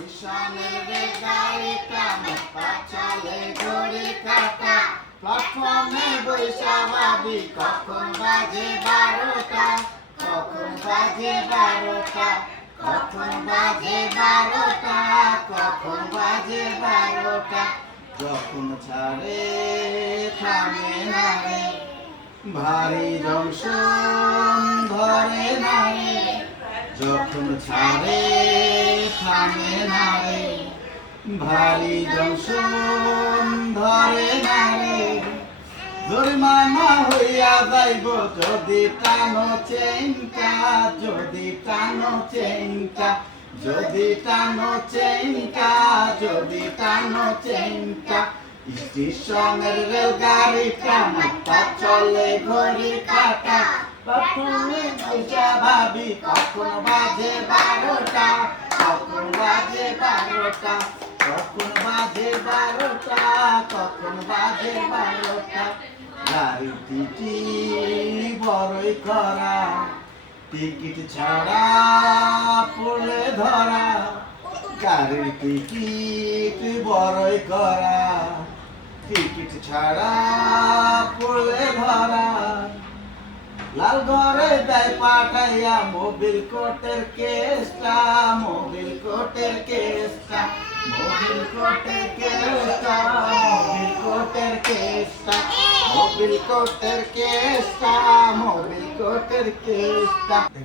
স্টেশনের রেলগাড়িটা মোটা চলে ঘড়ির কাঁটা, প্ল্যাটফর্মে বইসা ভাবি কখন বাজে 12টা, কখন বাজে 12টা, কখন বাজে 12টা, কখন বাজে 12টা। যখন ছাড়ে থামে না রে, ভারী জংশন ধরে না রে, যখন ছাড়ে থামে না রে, ভারী জংশন ধরে না রে। জরিমানা হইয়া যাইব যদি টানো চেইনটা, যদি টানো চেইনটা, যদি টানো চেইনটা, যদি টানো চেইনটা। স্টেশনের রেলগাড়িটা মোটা চলে ঘড়ির কাঁটা, প্ল্যাটফর্মে বইসা ভাবি কখন বাজে 12টা, কখন বাজে 12টা, কখন বাজে 12টা, কখন বাজে 12টা। গাড়ির টিকিট বড়ই করা, টিকিট ছাড়া পড়লে ধরা, গাড়ির টিকিট বড়ই করা, টিকিট ছাড়া পড়লে ধরা। লাল ঘরে দেয় পাঠাইয়া মোবিল কোর্টের কেসটা, মোবিল কোর্টের কেসটা, মোবিল কোর্টের কেসটা, মোবিল কোর্টের কেসটা, মোবিল কোর্টের কেসটা, মোবিল কোর্টের কেসটা।